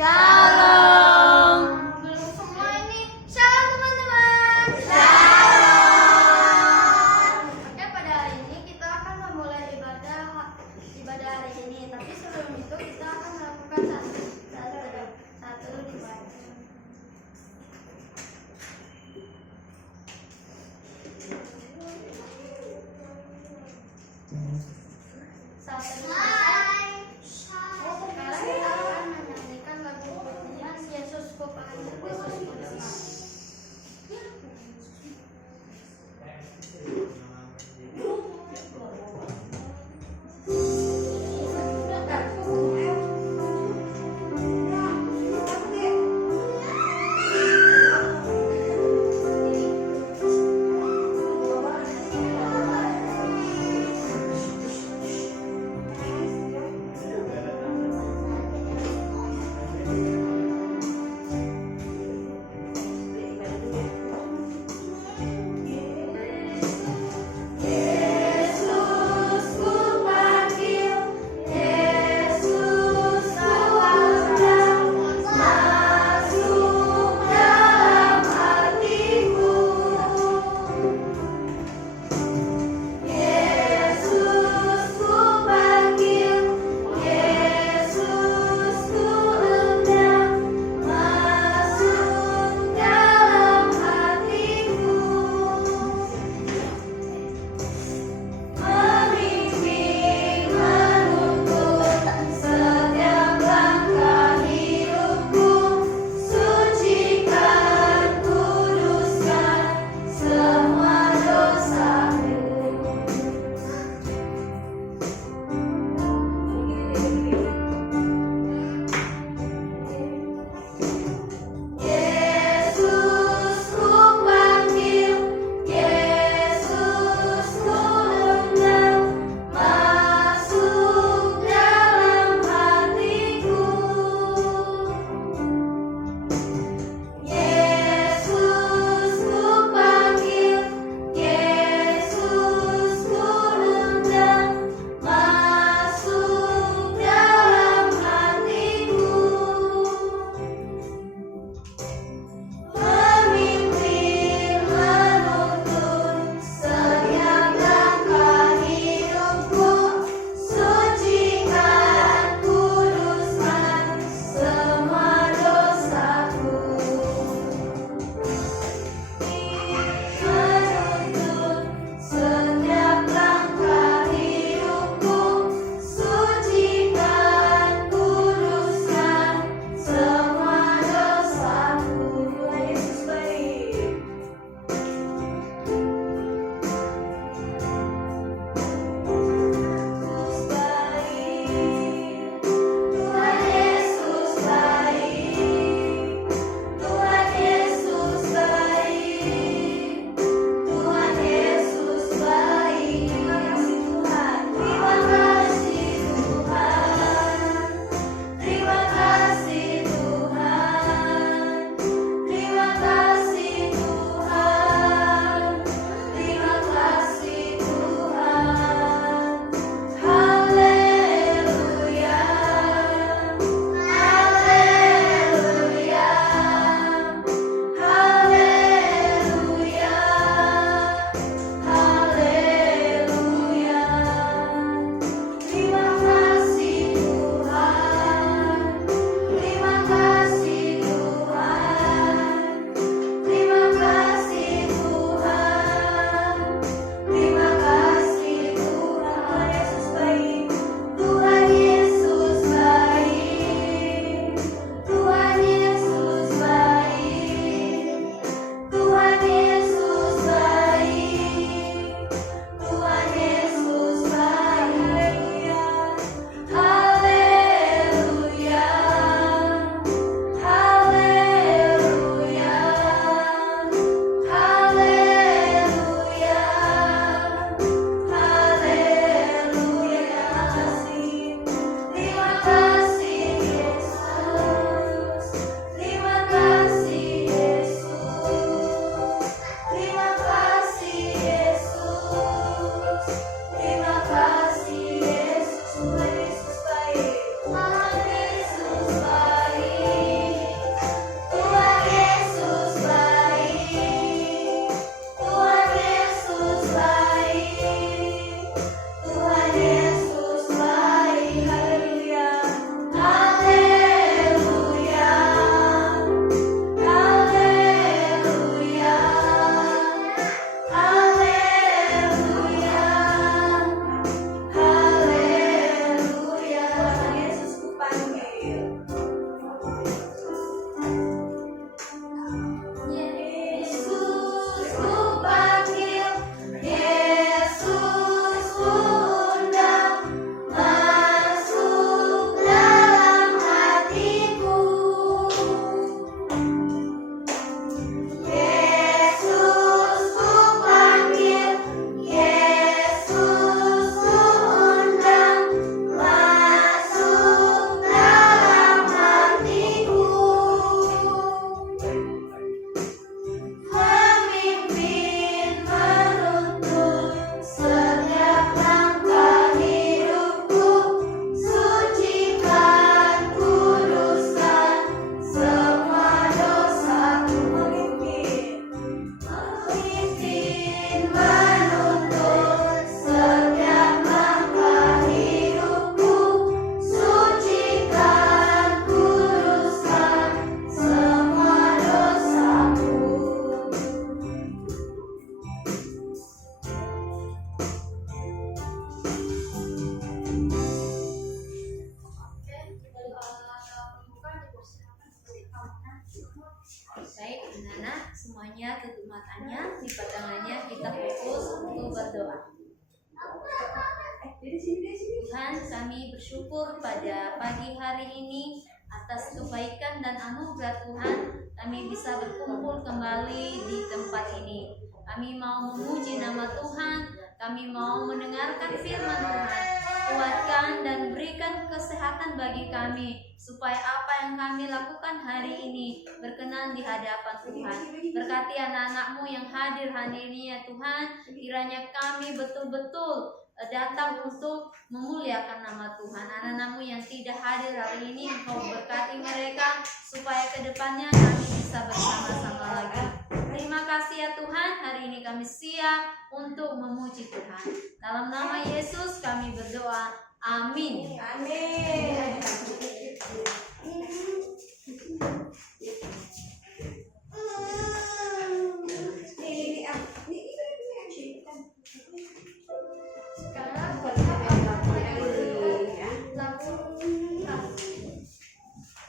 Shalom. Belum semua ini. Shalom teman-teman. Shalom. Oke, pada hari ini kita akan memulai ibadah hari ini. Tapi sebelum itu kita akan melakukan satu ibadah. Sekarang kita akan menyanyikan lagu ya, tutup matanya, lipat tangannya, kita fokus untuk berdoa. Tuhan, kami bersyukur pada pagi hari ini atas kebaikan dan anugerah Tuhan, kami bisa berkumpul kembali di tempat ini. Kami mau memuji nama Tuhan, kami mau mendengarkan firman Tuhan. Kuatkan dan berikan kesehatan bagi kami, supaya apa yang kami lakukan hari ini berkenan di hadapan Tuhan. Berkati anak-anak-Mu yang hadir hari ini ya Tuhan, kiranya kami betul-betul datang untuk memuliakan nama Tuhan. Anak-anak-Mu yang tidak hadir hari ini, Engkau berkati mereka, supaya kedepannya kami bisa bersama-sama lagi. Terima kasih ya Tuhan, hari ini kami siap untuk memuji Tuhan. Dalam nama Yesus kami berdoa. Amin. Amin.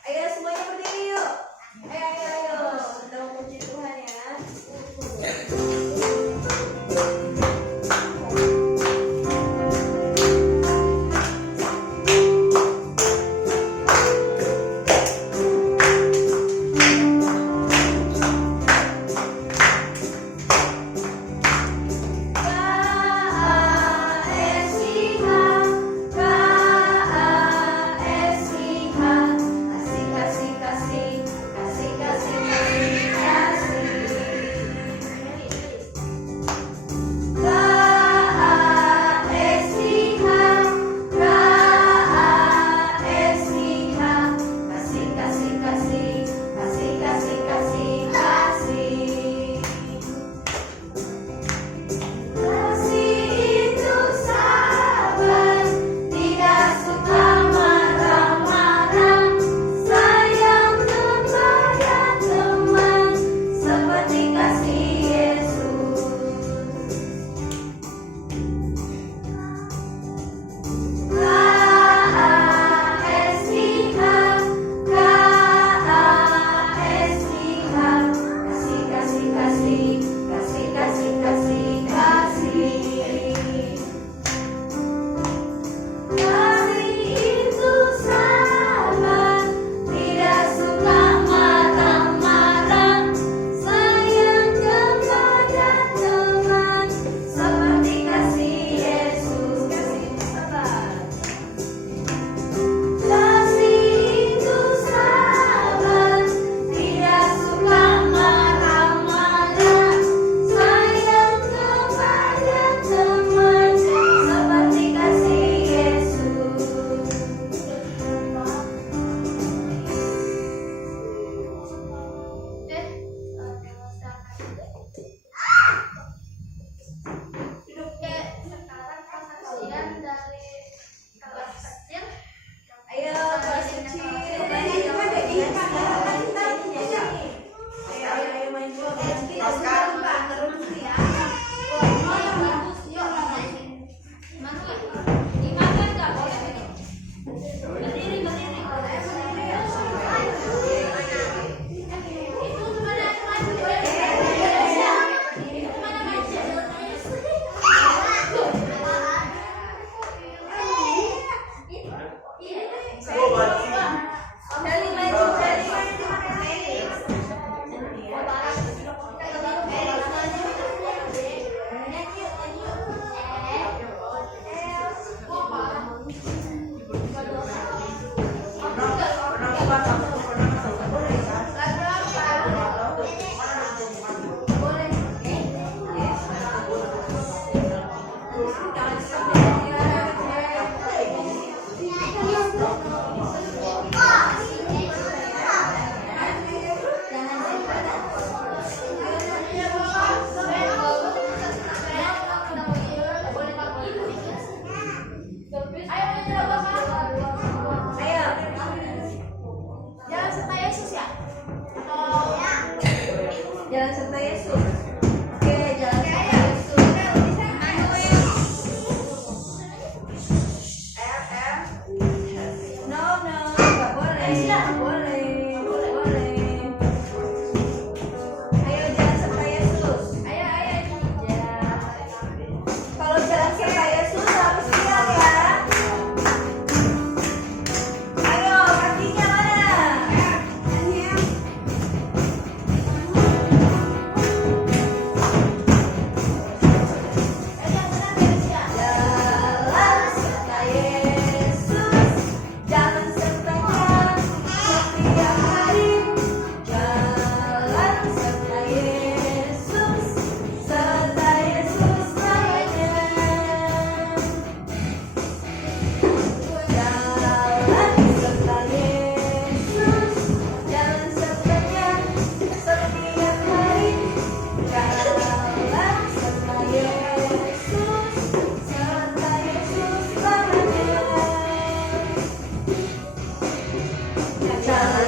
Ayo semuanya berdiri yuk. Ayo. Kita memuji Tuhan ya.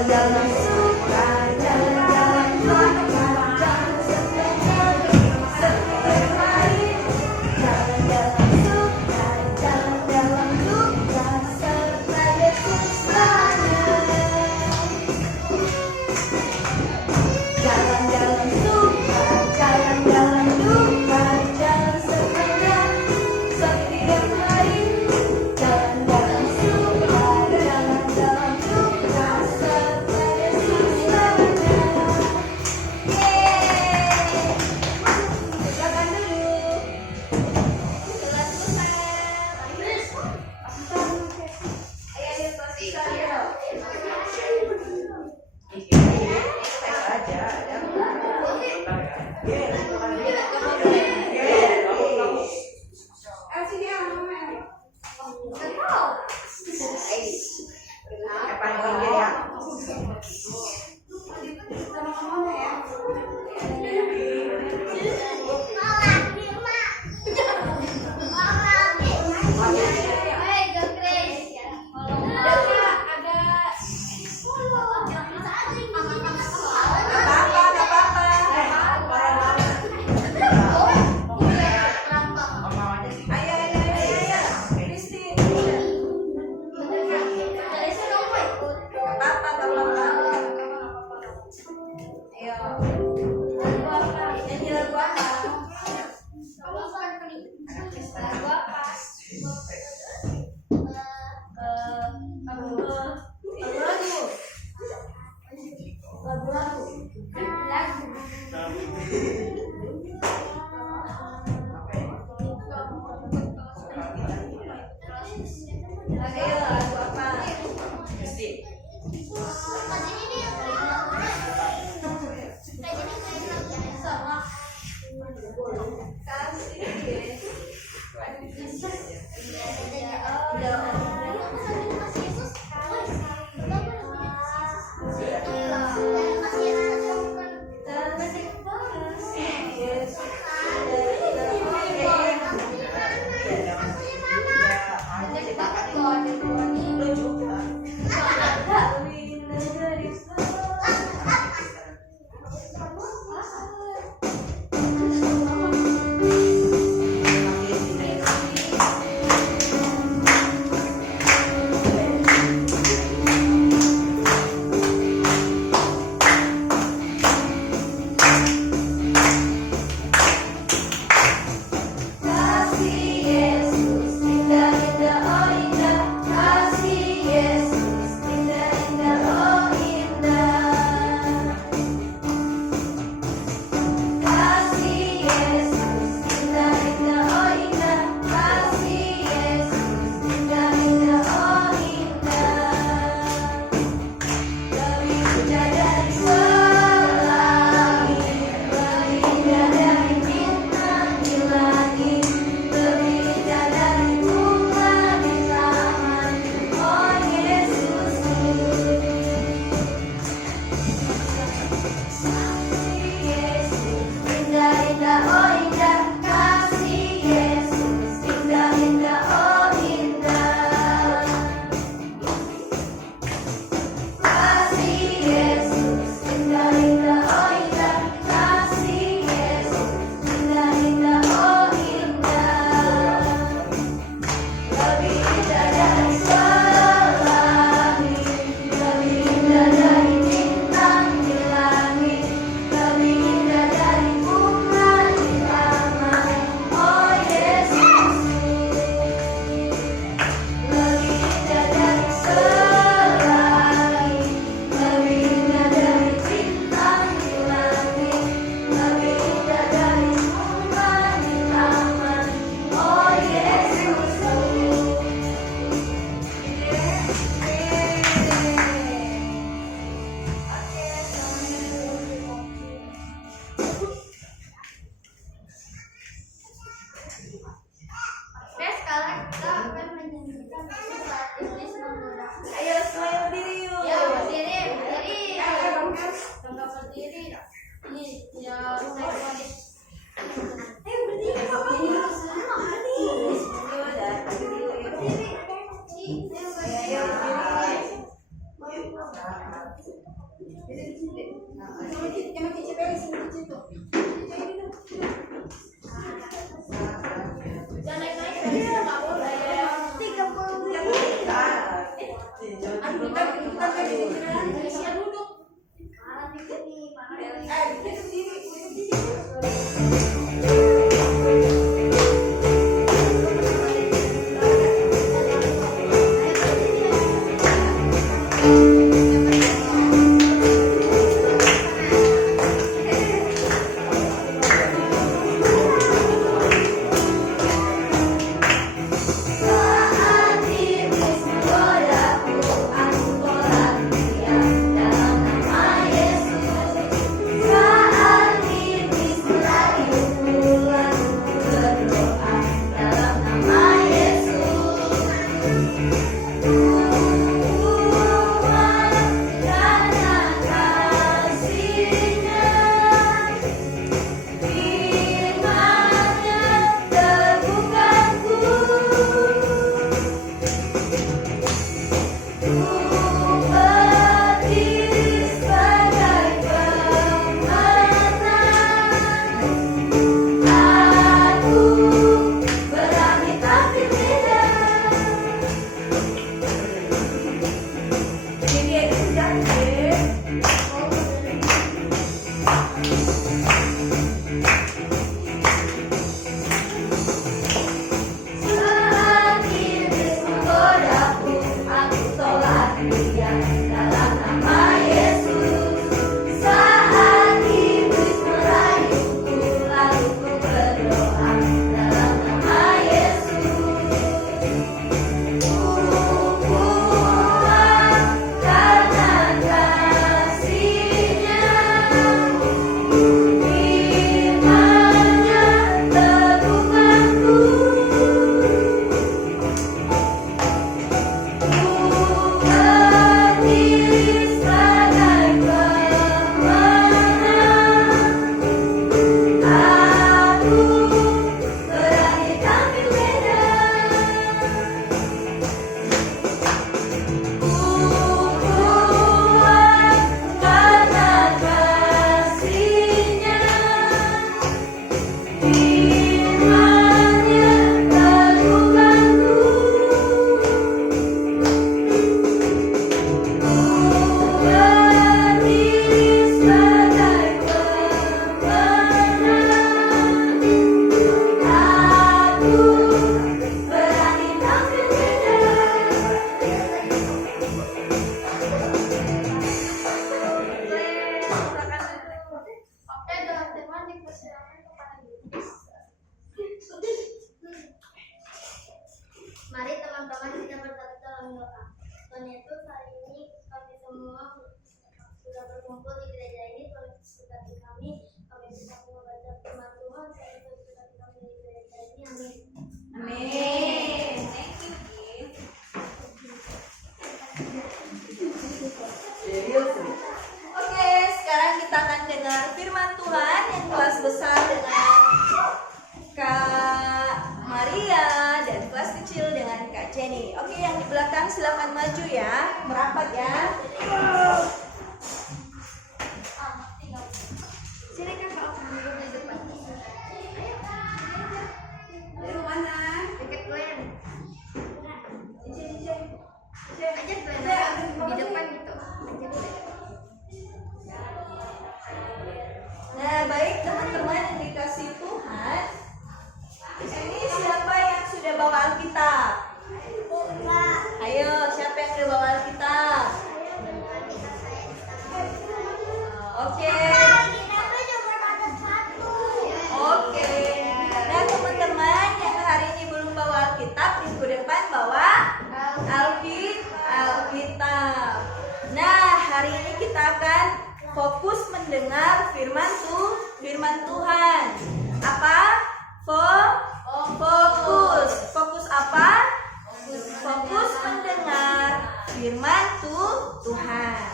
Jalan-jalan suka, jalan-jalan suka, jalan-jalan sekedar main. Jalan-jalan suka, jalan-jalan suka, serta Yesus banyak. Jalan-jalan suka, jalan-jalan suka, jalan sekedar setiap hari. Jalan-jalan suka, jalan-jalan suka, serta Yesus banyak. Yeay! Silakan dulu. Ayo, pasti saya. Lu juga. Jangan naik-naik dari situ, nggak boleh. 30. Sia duduk. Parah dikit nih, parah. Mari teman-teman kita berdoa dalam doa. Tuhan Yesus, hari ini kami semua sudah berkumpul di gereja ini. Tuhan Yesus berkati kami bisa membaca firman Tuhan. Tuhan Yesus berkati kami di gereja ini. Amin. Amin. Thank you. Oke, sekarang kita akan dengar firman Tuhan yang kelas besar dengan Kak Maria dan kelas kecil dengan Kak Jenny. Oke, yang di belakang silakan maju ya, merapat ya. Sini Kakak, duduk di depan. Dari mana? Dekat Glenn. Sini. Aja Glenn. Di depan gitu. Nah, baik teman-teman yang dikasih Tuhan. Ini siapa yang sudah bawa Alkitab? Ayo, siapa yang sudah bawa Alkitab? Oke. Oke. Nah, teman-teman yang hari ini belum bawa Alkitab, minggu depan bawa Alkitab. Nah, hari ini kita akan fokus mendengar firman Tuhan. Apa? Fokus. Fokus apa? Fokus mendengar firman Tuhan.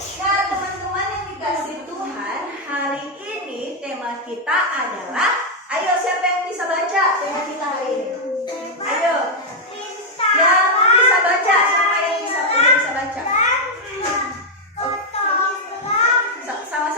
Nah, teman-teman yang dikasih Tuhan, hari ini tema kita adalah, ayo siapa yang bisa baca tema kita hari ini? Ayo. Yang bisa baca, siapa yang bisa baca? Sama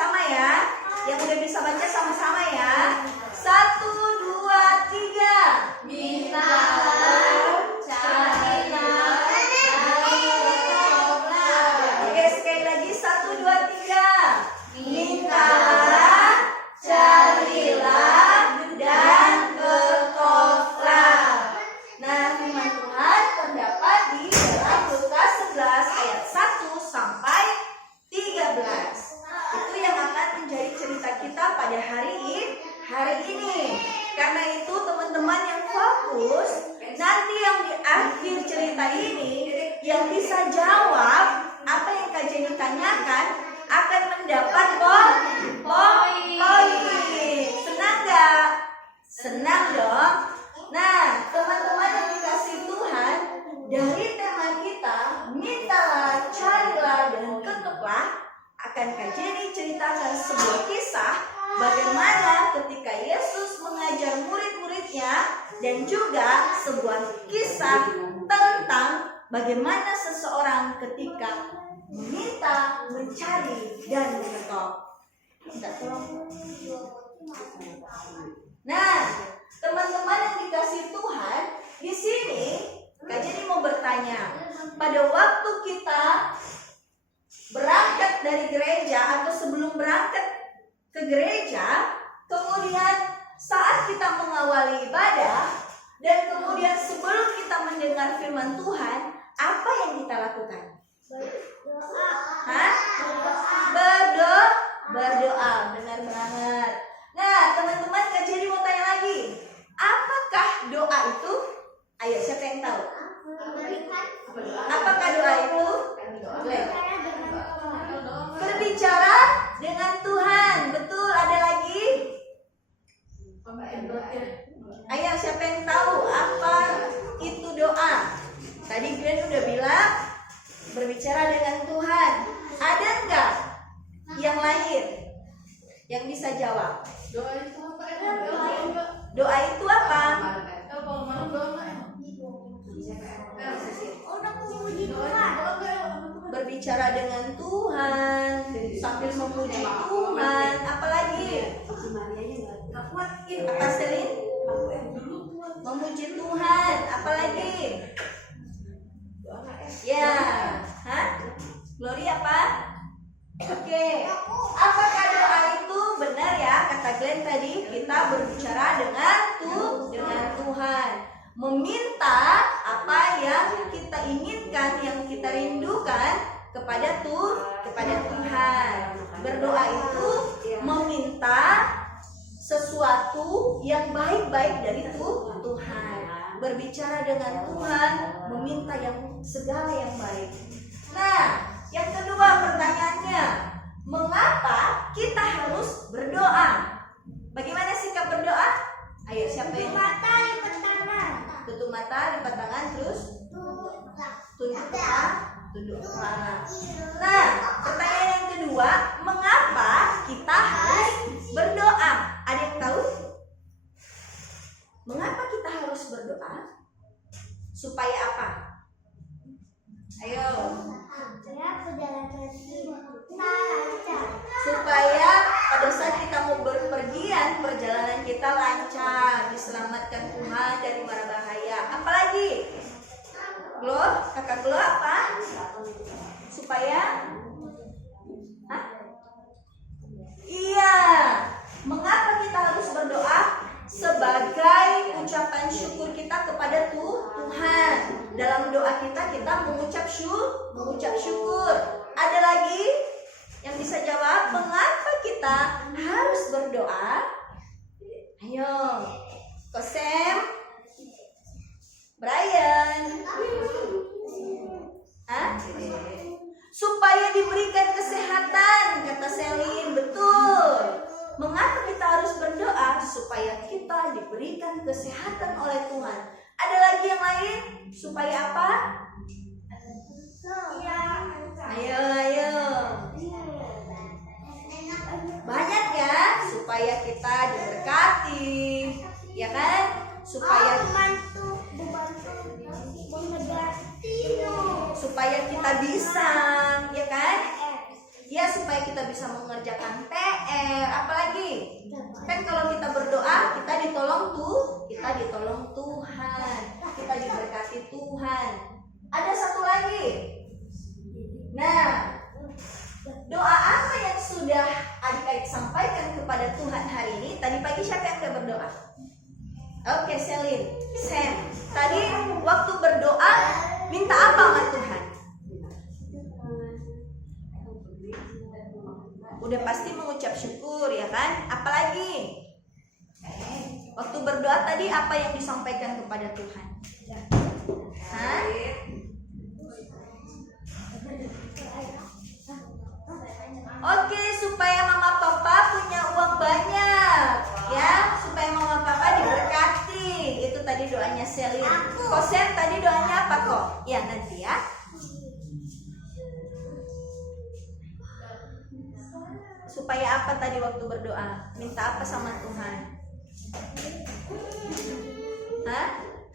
fokus, nanti yang di akhir cerita ini yang bisa jawab apa yang Kak Jenny tanyakan akan mendapat poin. Senang gak? Senang dong. Nah, teman-teman yang dikasih Tuhan, dari tema kita mintalah, carilah, dan ketuklah, akan Kak Jenny ceritakan sebuah kisah bagaimana ketika Yesus mengajar murid-muridnya, dan juga sebuah kisah tentang bagaimana seseorang ketika meminta, mencari, dan mengetok. Nah, teman-teman yang dikasih Tuhan, di sini Kak Jenny mau bertanya, pada waktu kita berangkat dari gereja atau sebelum berangkat ke gereja, kemudian saat kita mengawali ibadah, dan kemudian sebelum kita mendengar firman Tuhan, apa yang kita lakukan? Berdoa. Benar banget. Nah, teman-teman, Kak Jenny mau tanya lagi, apakah doa itu? Ayo, siapa yang tahu? Apakah doa itu? Berbicara dengan Tuhan. Betul, ada lagi? Ayo, siapa yang tahu apa itu doa? Tadi Glenn udah bilang berbicara dengan Tuhan. Ada enggak yang lain yang bisa jawab? Doa itu apa? Doa itu apa? Berbicara dengan Tuhan, sambil memuji Tuhan. Apalagi? Apa Selin? Memuji Tuhan. Apalagi? Ya, Glory apa? Oke. Apakah doa itu benar ya? Kata Glenn tadi, kita berbicara dengan Tuhan, meminta apa yang kita inginkan, yang kita rindukan kepada Tuhan. Berdoa itu meminta sesuatu yang baik-baik dari Tuhan. Berbicara dengan Tuhan, meminta yang segala yang baik. Nah, yang kedua pertanyaannya, mengapa kita harus berdoa? Bagaimana sikap berdoa? Ayo, siapa yang tutup mata, lipat tangan, terus tunduk kepala. Nah, pertanyaan yang kedua, mengapa kita harus berdoa? Ada yang tahu? Mengapa kita harus berdoa? Supaya apa? Ayo. Supaya pada saat kita mau berpergian, perjalanan kita lancar, diselamatkan Tuhan dari mara bahaya. Apalagi? Kakak Glo apa? Supaya? Iya. Mengapa kita harus berdoa? Sebagai ucapan syukur kita kepada Tuhan. Dalam doa kita mengucap syukur. Ada lagi yang bisa jawab mengapa kita harus berdoa? Ayo, Kosem, Brian, supaya diberikan kesehatan, kata Selin. Betul. Mengapa kita harus berdoa? Supaya kita diberikan kesehatan oleh Tuhan. Ada lagi yang lain? Supaya apa? Ayo. Banyak ya, supaya kita diberkati, ya kan? Supaya kita bisa, ya kan? Ya, supaya kita bisa mengerjakan PR. Apalagi? Kan kalau kita berdoa, kita ditolong Tuhan, kita diberkati Tuhan. Ada satu lagi. Nah, doa apa yang sudah adik-adik sampaikan kepada Tuhan hari ini? Tadi pagi siapa yang sudah berdoa? Oke, Selin, Sam. Tadi waktu berdoa minta apa sama Tuhan? Udah pasti mengucap syukur, ya kan? Apalagi? Waktu berdoa tadi apa yang disampaikan kepada Tuhan? Hah? Oke, supaya mama papa punya uang banyak, ya, supaya mama papa diberkati. Itu tadi doanya Selin. Kosen tadi doanya apa kok? Ya nanti ya. Supaya apa tadi waktu berdoa? Minta apa sama Tuhan? Hah?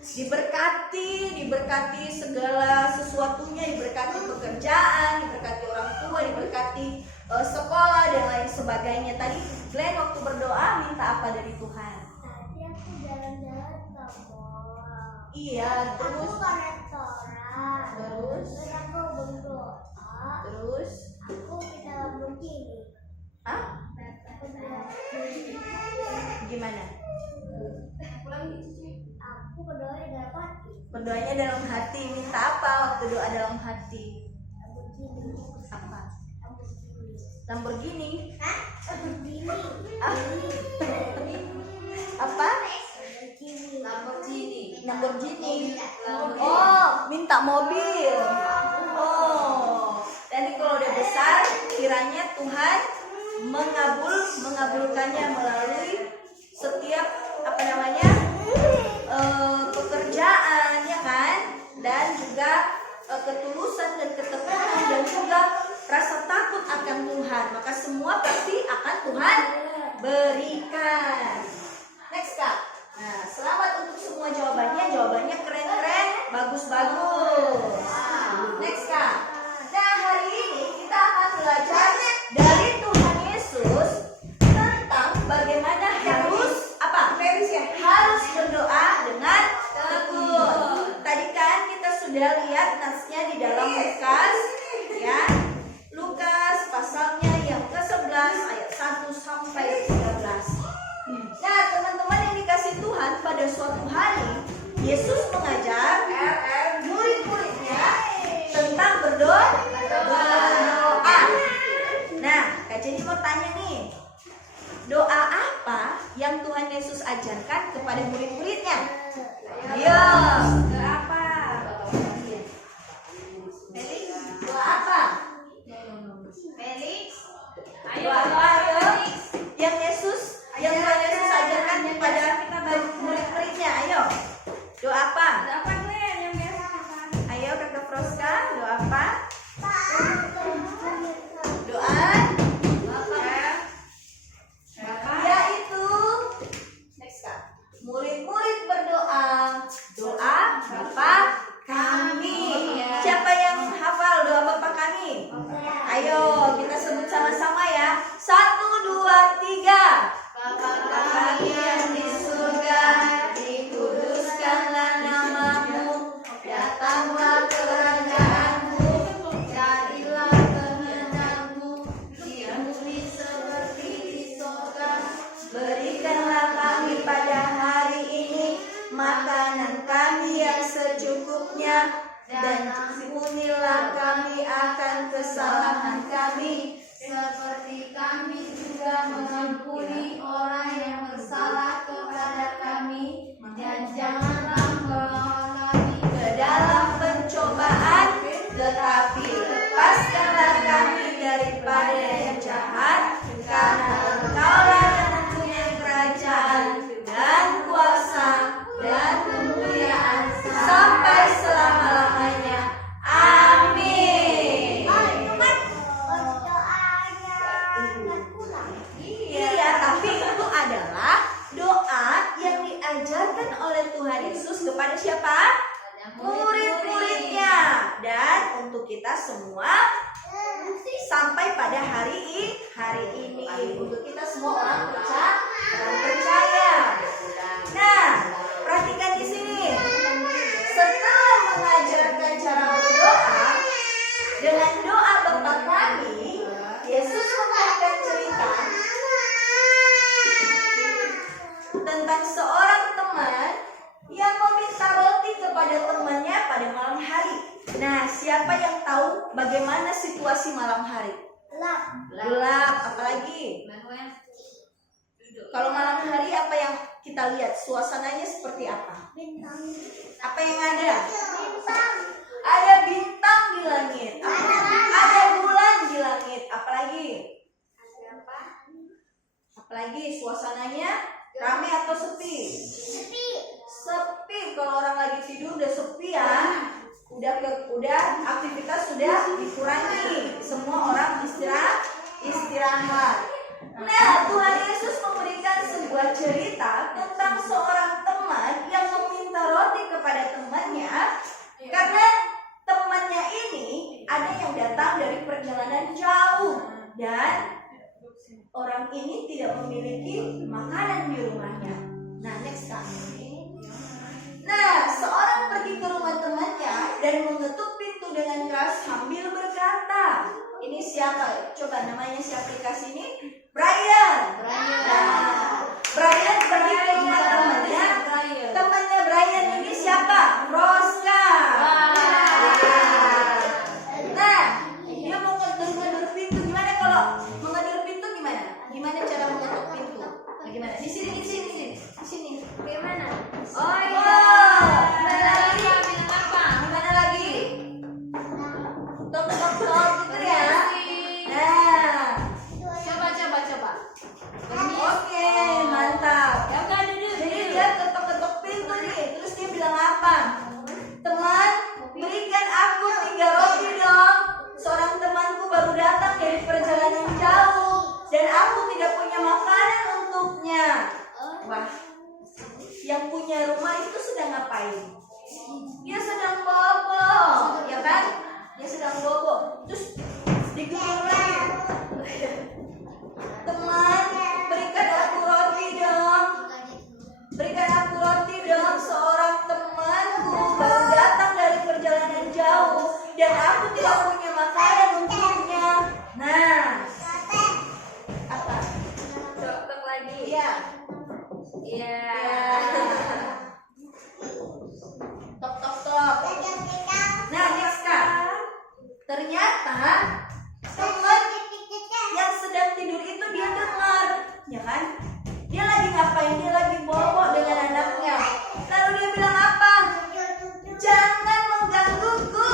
Diberkati segala sesuatunya, diberkati pekerjaan, diberkati orang tua, diberkati sekolah dan lain sebagainya. Tadi Glenn waktu berdoa minta apa dari Tuhan? Tadi aku jalan-jalan ke mall. Iya, terus Aku ke restoran. Terus? aku berdoa. terus Aku minta Lamborghini. Hah? Aku bilang, Gimana? aku berdoa di dalam hati. Berdoanya dalam hati, minta apa waktu doa dalam hati? Lamborghini. Apa? Lamborghini. Lamborghini? Hah? Lamborghini. Ah? Apa? Lamborghini. Oh, minta mobil. Oh, nanti kalau udah besar, kiranya Tuhan mengabulkannya melalui setiap pekerjaan, ya kan? Dan juga ketulusan dan ketekunan dan juga rasa takut akan Tuhan. Maka semua pasti akan Tuhan berikan. Next Kak. Nah, selamat untuk semua jawabannya. Jawabannya keren-keren, bagus-bagus. Next Kak. Nah, hari ini kita akan belajar dari Tuhan Yesus tentang bagaimana harus harus berdoa dengan tekun. Tadi kan kita sudah lihat nasnya di dalam Lukas, ya. Lukas pasalnya yang ke-11 ayat 1 sampai 13. Nah, teman-teman yang dikasih Tuhan, pada suatu hari Yesus mengajar murid-muridnya tentang berdoa. Nah, Kak Jenny mau tanya nih, doa apa yang Tuhan Yesus ajarkan kepada murid-muridnya? Ayo, doa apa? Felix, doa apa? Felix, ayo doa ayo. Yang Tuhan Yesus ajarkan kepada murid-muridnya, ayo. Doa apa? Ayo Kakak Froska, doa apa? Doa yaitu next Kak. Murid-murid berdoa, doa Bapa kami. Siapa yang hafal doa Bapa kami? Ayo kita sebut sama-sama ya. 1, 2, 3. Bapa kami yang di surga, dikuduskanlah namamu, datanglah kerajaanmu, jadilah kehendakmu di bumi seperti di surga. Berikanlah kami pada hari ini makanan kami yang secukupnya, dan ampunilah kami akan kesalahan kami, seperti kami juga mengampuni orang yang bersalah kepada kami, dan janganlah membawa kami ke dalam pencobaan, tetapi lepaskanlah kami daripada yang jahat, karena Engkaulah yang mempunyai kerajaan dan kuasa dan kemuliaan sampai selama-lamanya. Amin. Iya, tapi itu adalah doa yang diajarkan oleh Tuhan Yesus kepada siapa? Murid-muridnya. Dan untuk kita semua sampai pada hari ini, untuk kita semua orang percaya. Nah, perhatikan di sini. Setelah mengajarkan cara berdoa dengan doa Bapa kami, Yesus memberikan cerita tentang seorang teman yang meminta roti kepada temannya pada malam hari. Nah, siapa yang tahu bagaimana situasi malam hari? Gelap, apalagi? Kalau malam hari apa yang kita lihat? Suasananya seperti apa? Bintang. Apa yang ada? Bintang. Ada bintang di langit. Ada bulan di langit. Apalagi? Ada apa? Apalagi suasananya ramai atau sepi? Sepi. Sepi. Kalau orang lagi tidur udah sepi ya. Udah aktivitas sudah dikurangi. Semua orang istirahat. Nah, Tuhan Yesus memberikan sebuah cerita tentang seorang teman yang meminta roti kepada temannya karena temannya ini ada yang datang dari perjalanan jauh dan orang ini tidak memiliki makanan di rumahnya. Nah, next kali. Nah, seorang pergi ke rumah temannya dan mengetuk pintu dengan keras sambil berkata, ini siapa? Coba namanya si aplikasi ini? Brian. Nah, Brian pergi ke rumah temannya. Temannya Brian ini siapa? Roska. Nah, dia mau ngedur pintu. Gimana kalau mengedur pintu gimana? Gimana cara mengetuk pintu? Nah, gimana? Di sini. Bagaimana? Oh iya. Gimana lagi? Apa? Gimana lagi? Tok gitu ya. Nah, Coba. oke, mantap. Ya udah duduk. Jadi dia ketok-ketok pintu nih. Terus dia bilang apa? Teman, berikan aku 3 roti dong. Seorang temanku baru datang dari perjalanan jauh dan aku tidak punya makanan untuknya. Wah, yang punya rumah itu sedang ngapain? Dia sedang bobo, ya kan? Dia sedang bobo. Terus diguyur lagi. Teman, berikan aku roti dong. Berikan aku roti dong. Seorang temanku baru datang dari perjalanan jauh dan aku tidak punya makanan untuknya. Nah, apa? Tok lagi. Iya. Iya. Tok. Nah, next Kak. Ternyata teman yang sedang tidur itu dia dengar, ya kan? Dia lagi ngapain? Dia lagi bobo dengan anaknya. Lalu dia bilang apa? Jangan menggangguku.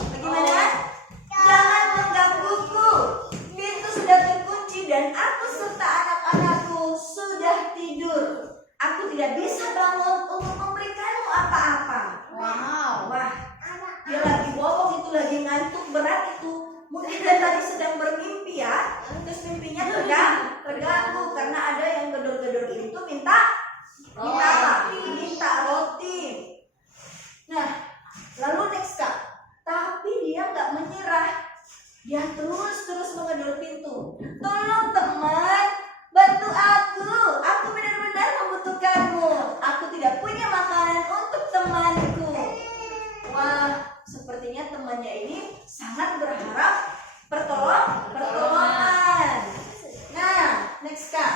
Bagaimana? Jangan menggangguku. Pintu sudah terkunci dan aku serta anak-anakku sudah tidur. Aku tidak bisa bangun untuk memberikanmu apa-apa. Wow. Wah, dia lagi bobo itu, lagi ngantuk berat itu. Mungkin dia tadi sedang bermimpi ya. Terus mimpinya terganggu karena ada yang gedor-gedor itu minta apa? Minta roti. Nah, lalu next Kak. Tapi dia nggak menyerah. Dia terus mengedor pintu. Tolong teman, bantu aku. Aku benar-benar membutuhkanmu. Aku tidak punya makanan untuk temanku. Wah, sepertinya temannya ini sangat berharap pertolongan. Nah, next Kak.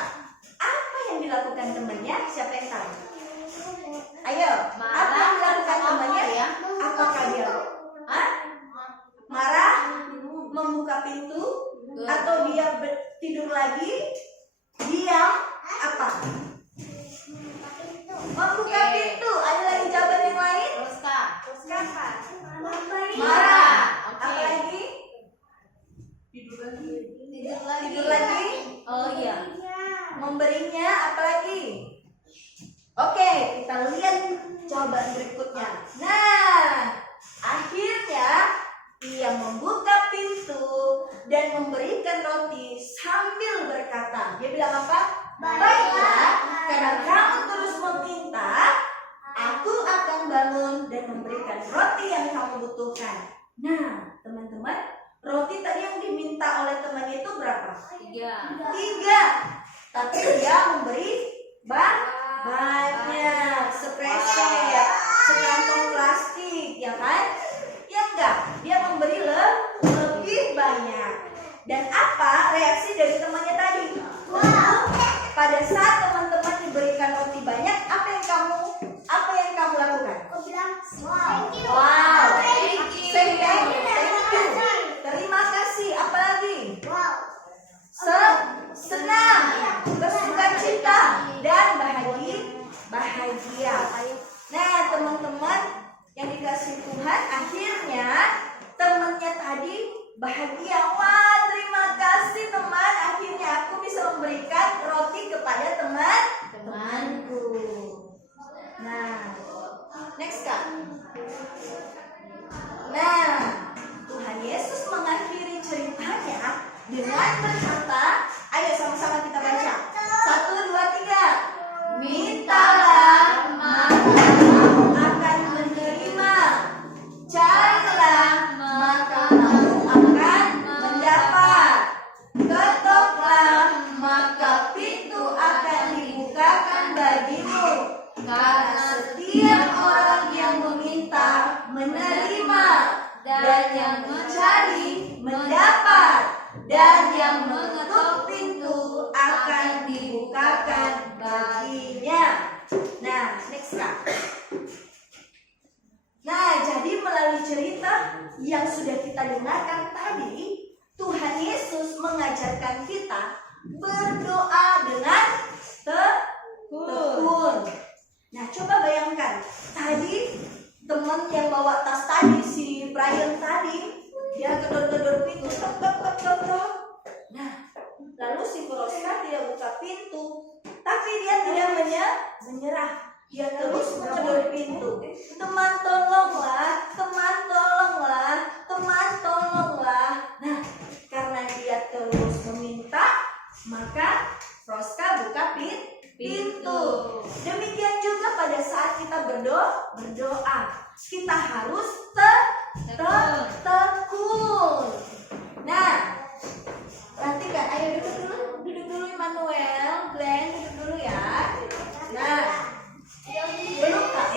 Apa yang dilakukan temannya? Siapa yang tahu? Ayo, apa yang dilakukan temannya? Apakah dia marah, membuka pintu, atau dia tidur lagi, diam, apa? Membuka pintu. Ada lagi jawaban yang lain? Marah. Apa lagi? Tidur lagi. Oh iya. Memberinya apa lagi? Oke, kita lihat jawaban berikutnya. Nah, akhirnya ia membuka pintu dan memberikan roti sambil berkata, dia bilang apa? Baiklah, karena kamu terus meminta, aku akan bangun dan memberikan roti yang kamu butuhkan. Nah, teman-teman, roti tadi yang diminta oleh temannya itu berapa? 3. Tapi dia memberi banyak, sekresek, sekantong plastik, ya kan? Ya enggak, dia memberi lebih banyak. Dan apa reaksi dari temannya tadi? Pada saat teman-teman diberikan roti banyak, apa yang kamu lakukan? Wow, thank you. Terima kasih. Apa lagi? Senang, bersuka cita, dengan berkata, ayo sama-sama kita baca. 1, 2, 3. Mintalah maka kamu akan menerima. Carilah maka kamu akan mendapat. Ketoklah maka pintu akan dibukakan bagimu. Karena setiap orang yang meminta menerima, dan yang mencari mendapat, dan yang mengetuk pintu akan dibukakan baginya. Nah, next Kak. Nah, jadi melalui cerita yang sudah kita dengarkan tadi, Tuhan Yesus mengajarkan kita berdoa dengan tekun. Nah, coba bayangkan, tadi teman yang bawa tas tadi, si Brian tadi, dia gedor-gedor pintu, tok. Nah, lalu si Froska tidak buka pintu, tapi dia tidak menyerah. Dia terus menggedor pintu. Teman tolonglah, teman tolonglah, teman tolonglah. Nah, karena dia terus meminta, maka Froska buka pintu. Demikian juga pada saat kita berdoa, kita harus tekun. Nah, perhatikan, ayo duduk dulu Immanuel, Glenn, duduk dulu ya. Nah, belum Kak,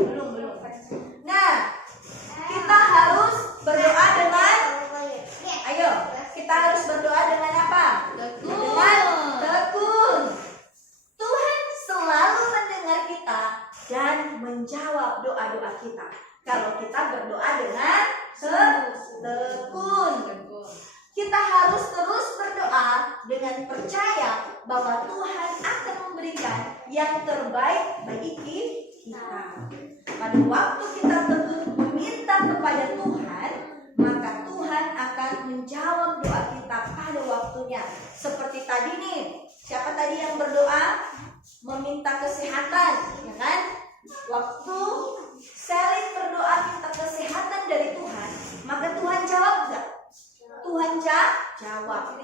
belum. Nah, kita harus berdoa dengan, ayo, kita harus berdoa dengan apa? Dengan tekun. Tuhan selalu mendengar kita dan menjawab doa-doa kita kalau kita berdoa dengan tekun. Kita harus terus berdoa dengan percaya bahwa Tuhan akan memberikan yang terbaik bagi kita. Pada waktu kita tekun meminta kepada Tuhan, maka Tuhan akan menjawab doa kita pada waktunya. Seperti tadi nih, siapa tadi yang berdoa meminta kesehatan, ya kan? Waktu Selin berdoa minta kesehatan dari Tuhan, maka Tuhan jawab enggak? Tuhan jawab.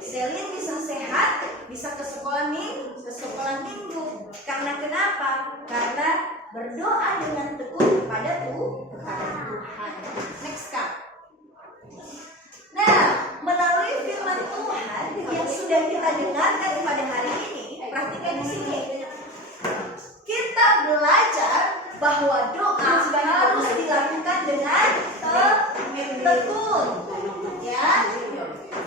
Selin bisa sehat, bisa ke sekolah minggu. Karena kenapa? Karena berdoa dengan tekun kepada Tuhan. Next Kak. Nah, melalui firman Tuhan yang sudah kita dengarkan pada hari ini, perhatikan di sini. Kita belajar bahwa doa harus dilakukan dengan tekun, ya,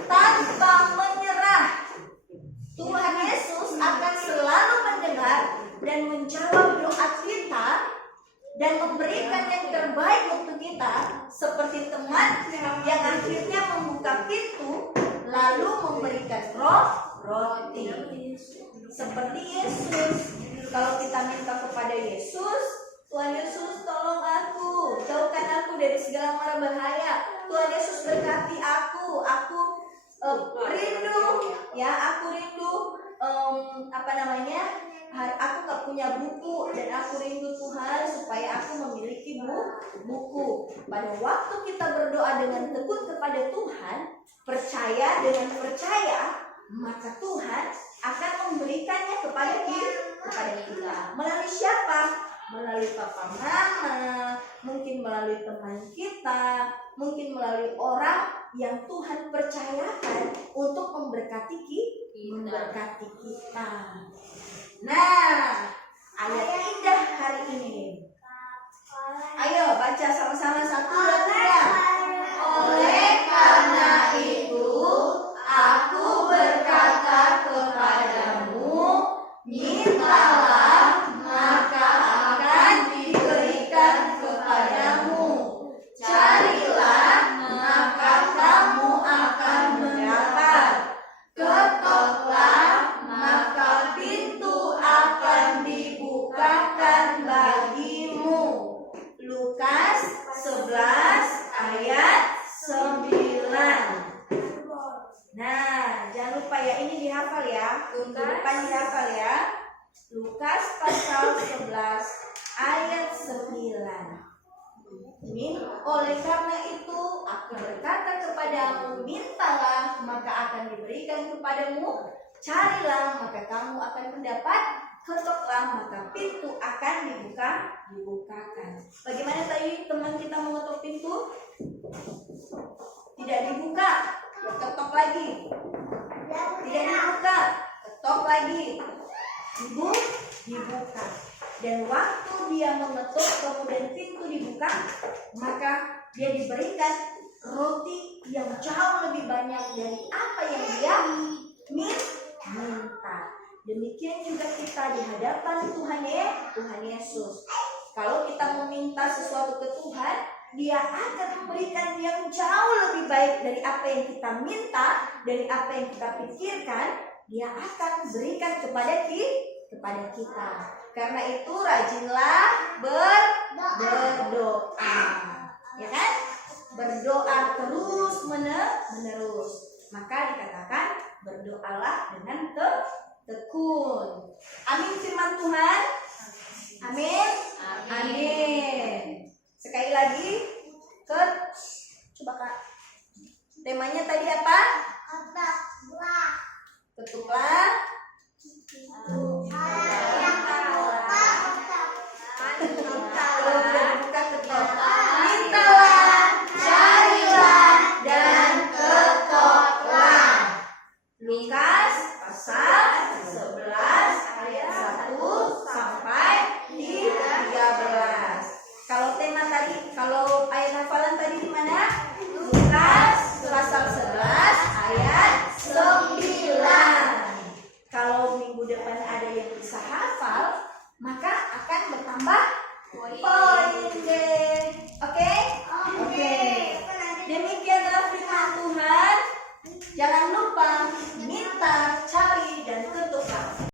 tanpa menyerah. Tuhan Yesus akan selalu mendengar dan menjawab doa kita dan memberikan yang terbaik untuk kita, seperti teman yang akhirnya membuka pintu lalu memberikan roti. Seperti Yesus, kalau kita minta kepada Yesus, Tuhan Yesus tolong aku, jauhkan aku dari segala mara bahaya. Tuhan Yesus berkati aku rindu, ya, aku rindu aku gak punya buku dan aku rindu Tuhan supaya aku memiliki buku. Pada waktu kita berdoa dengan tekun kepada Tuhan, dengan percaya, maka Tuhan akan memberikannya kepada kita. Melalui siapa? Melalui papa mama, mungkin melalui teman kita, mungkin melalui orang yang Tuhan percayakan untuk memberkati kita. Nah, ayat indah hari ini. Ayo baca sama-sama 1, 2, 3. Oleh karena itu, aku berkata kepadamu, mintalah maka akan diberikan kepadamu. Carilah maka kamu akan mendapat. Ketoklah maka pintu akan dibukakan bagimu. Lukas 11 ayat 9. Nah, jangan lupa ya, ini dihafal ya. Untuk depan dihafal ya. Lukas pasal 11 ayat 9. Oleh karena itu, aku berkata kepadamu, mintalah maka akan diberikan kepadamu, carilah maka kamu akan mendapat, ketoklah maka pintu akan dibukakan. Bagaimana tadi teman kita mengetuk pintu? Tidak dibuka, ketok lagi. Tidak dibuka, ketok lagi. Dibuka. Dan waktu dia mengetuk kemudian pintu dibuka, maka dia diberikan roti yang jauh lebih banyak dari apa yang dia minta. Demikian juga kita di hadapan Tuhan Yesus. Kalau kita meminta sesuatu ke Tuhan, Dia akan memberikan yang jauh lebih baik dari apa yang kita minta, dari apa yang kita pikirkan. Dia akan berikan kepada kita. Karena itu rajinlah berdoa, ya kan? Berdoa terus menerus. Maka dikatakan berdoalah dengan tekun. Amin firman Tuhan. Amin. Amin. Sekali lagi, coba Kak. Temanya tadi apa? Ketuklah